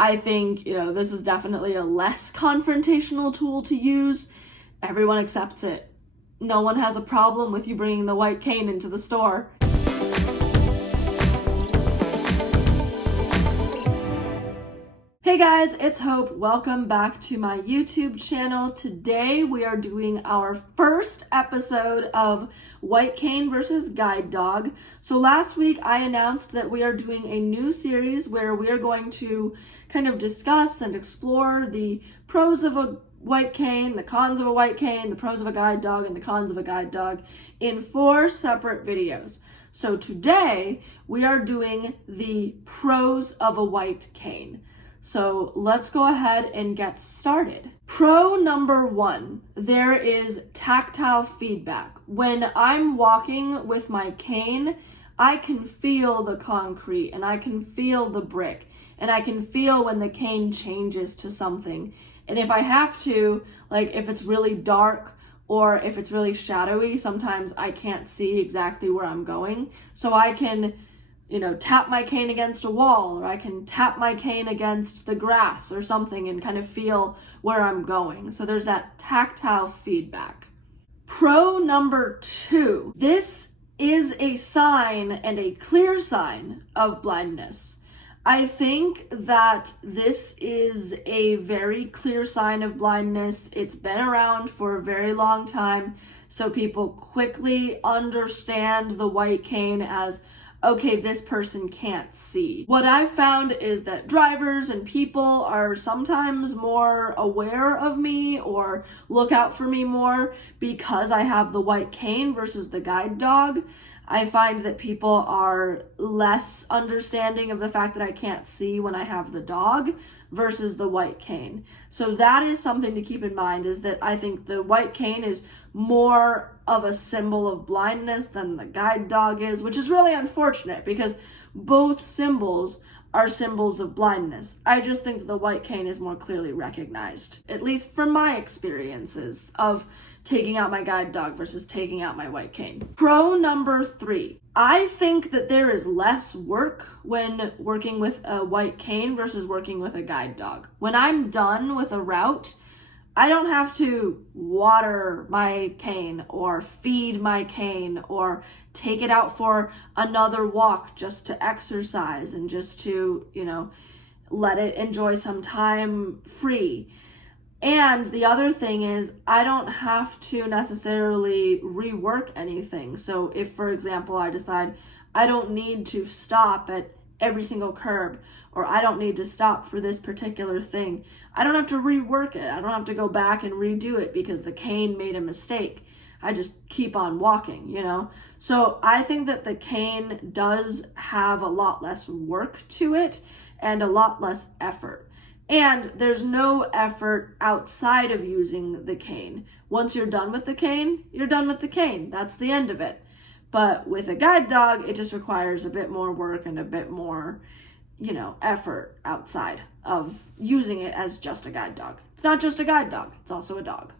I think, this is definitely a less confrontational tool to use. Everyone accepts it. No one has a problem with you bringing the white cane into the store. Hey guys, it's Hope. Welcome back to my YouTube channel. Today we are doing our first episode of White Cane versus Guide Dog. So last week I announced that we are doing a new series where we are going to kind of discuss and explore the pros of a white cane, the cons of a white cane, the pros of a guide dog, and the cons of a guide dog in 4 separate videos. So today we are doing the pros of a white cane. So let's go ahead and get started. Pro number 1, there is tactile feedback. When I'm walking with my cane, I can feel the concrete and I can feel the brick and I can feel when the cane changes to something. And if I have to, like if it's really dark or if it's really shadowy, sometimes I can't see exactly where I'm going. So I can tap my cane against a wall, or I can tap my cane against the grass or something and kind of feel where I'm going. So there's that tactile feedback. Pro number 2, this is a sign and a clear sign of blindness. I think that this is a very clear sign of blindness. It's been around for a very long time, so people quickly understand the white cane as, okay, this person can't see. What I've found is that drivers and people are sometimes more aware of me or look out for me more because I have the white cane versus the guide dog. I find that people are less understanding of the fact that I can't see when I have the dog versus the white cane. So that is something to keep in mind, is that I think the white cane is more of a symbol of blindness than the guide dog is, which is really unfortunate because both symbols are symbols of blindness. I just think that the white cane is more clearly recognized, at least from my experiences of taking out my guide dog versus taking out my white cane. Pro number 3, I think that there is less work when working with a white cane versus working with a guide dog. When I'm done with a route, I don't have to water my cane or feed my cane or take it out for another walk just to exercise and just to, let it enjoy some time free. And the other thing is, I don't have to necessarily rework anything. So if, for example, I decide I don't need to stop at every single curb, or I don't need to stop for this particular thing, I don't have to rework it. I don't have to go back and redo it because the cane made a mistake. I just keep on walking, So I think that the cane does have a lot less work to it and a lot less effort. And there's no effort outside of using the cane. Once you're done with the cane, you're done with the cane. That's the end of it. But with a guide dog, it just requires a bit more work and a bit more, effort outside of using it as just a guide dog. It's not just a guide dog, it's also a dog.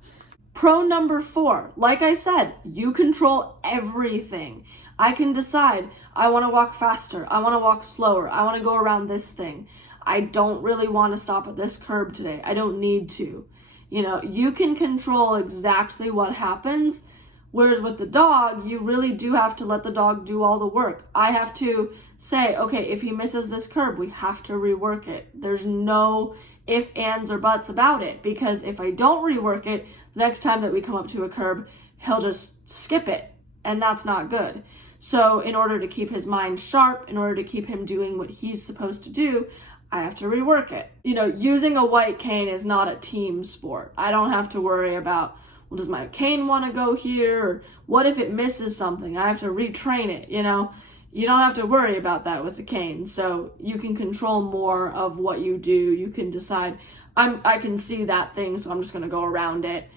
Pro number 4, like I said, you control everything. I can decide, I want to walk faster, I want to walk slower, I want to go around this thing. I don't really want to stop at this curb today. I don't need to. You can control exactly what happens. Whereas with the dog, you really do have to let the dog do all the work. I have to say, okay, if he misses this curb, we have to rework it. There's no ifs, ands, or buts about it, because if I don't rework it, the next time that we come up to a curb, he'll just skip it, and that's not good. So in order to keep his mind sharp, in order to keep him doing what he's supposed to do, I have to rework it. Using a white cane is not a team sport. I don't have to worry about, well, does my cane want to go here? Or what if it misses something? I have to retrain it, You don't have to worry about that with the cane. So you can control more of what you do. You can decide, I can see that thing, so I'm just going to go around it.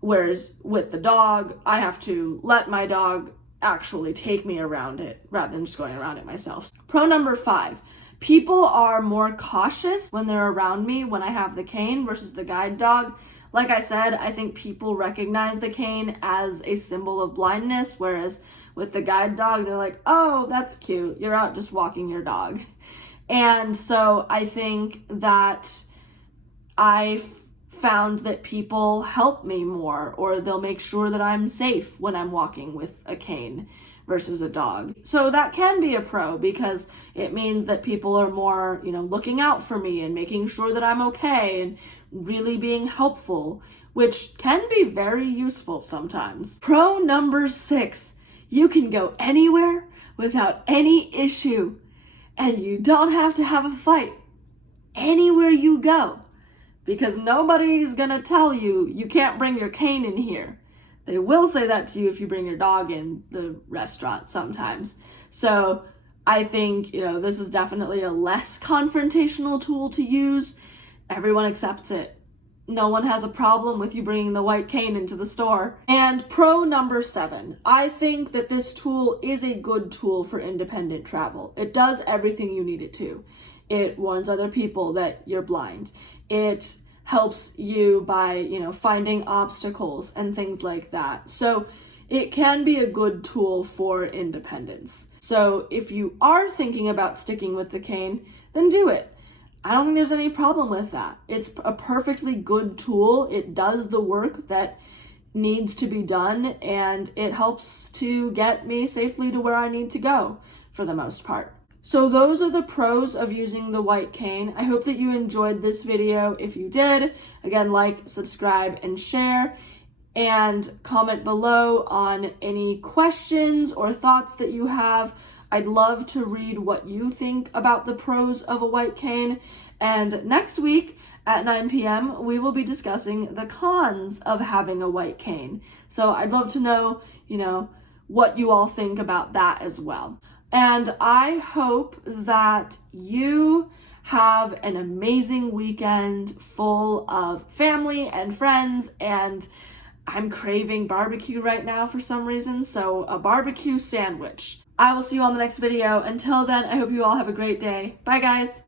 Whereas with the dog, I have to let my dog actually take me around it rather than just going around it myself. Pro number 5. People are more cautious when they're around me when I have the cane versus the guide dog. Like I said, I think people recognize the cane as a symbol of blindness, whereas with the guide dog, they're like, oh, that's cute. You're out just walking your dog. And so I think that I found that people help me more, or they'll make sure that I'm safe when I'm walking with a cane versus a dog. So that can be a pro because it means that people are more, looking out for me and making sure that I'm okay and really being helpful, which can be very useful sometimes. Pro number 6, you can go anywhere without any issue, and you don't have to have a fight anywhere you go, because nobody's gonna tell you you can't bring your cane in here. They will say that to you if you bring your dog in the restaurant sometimes. So I think, this is definitely a less confrontational tool to use. Everyone accepts it. No one has a problem with you bringing the white cane into the store. And pro number 7, I think that this tool is a good tool for independent travel. It does everything you need it to. It warns other people that you're blind. It helps you by, finding obstacles and things like that. So it can be a good tool for independence. So if you are thinking about sticking with the cane, then do it. I don't think there's any problem with that. It's a perfectly good tool. It does the work that needs to be done, and it helps to get me safely to where I need to go for the most part. So those are the pros of using the white cane. I hope that you enjoyed this video. If you did, again, like, subscribe, and share, and comment below on any questions or thoughts that you have. I'd love to read what you think about the pros of a white cane. And next week at 9 p.m., we will be discussing the cons of having a white cane. So I'd love to know, what you all think about that as well. And I hope that you have an amazing weekend full of family and friends, and I'm craving barbecue right now for some reason, so a barbecue sandwich. I will see you on the next video. Until then, I hope you all have a great day. Bye, guys.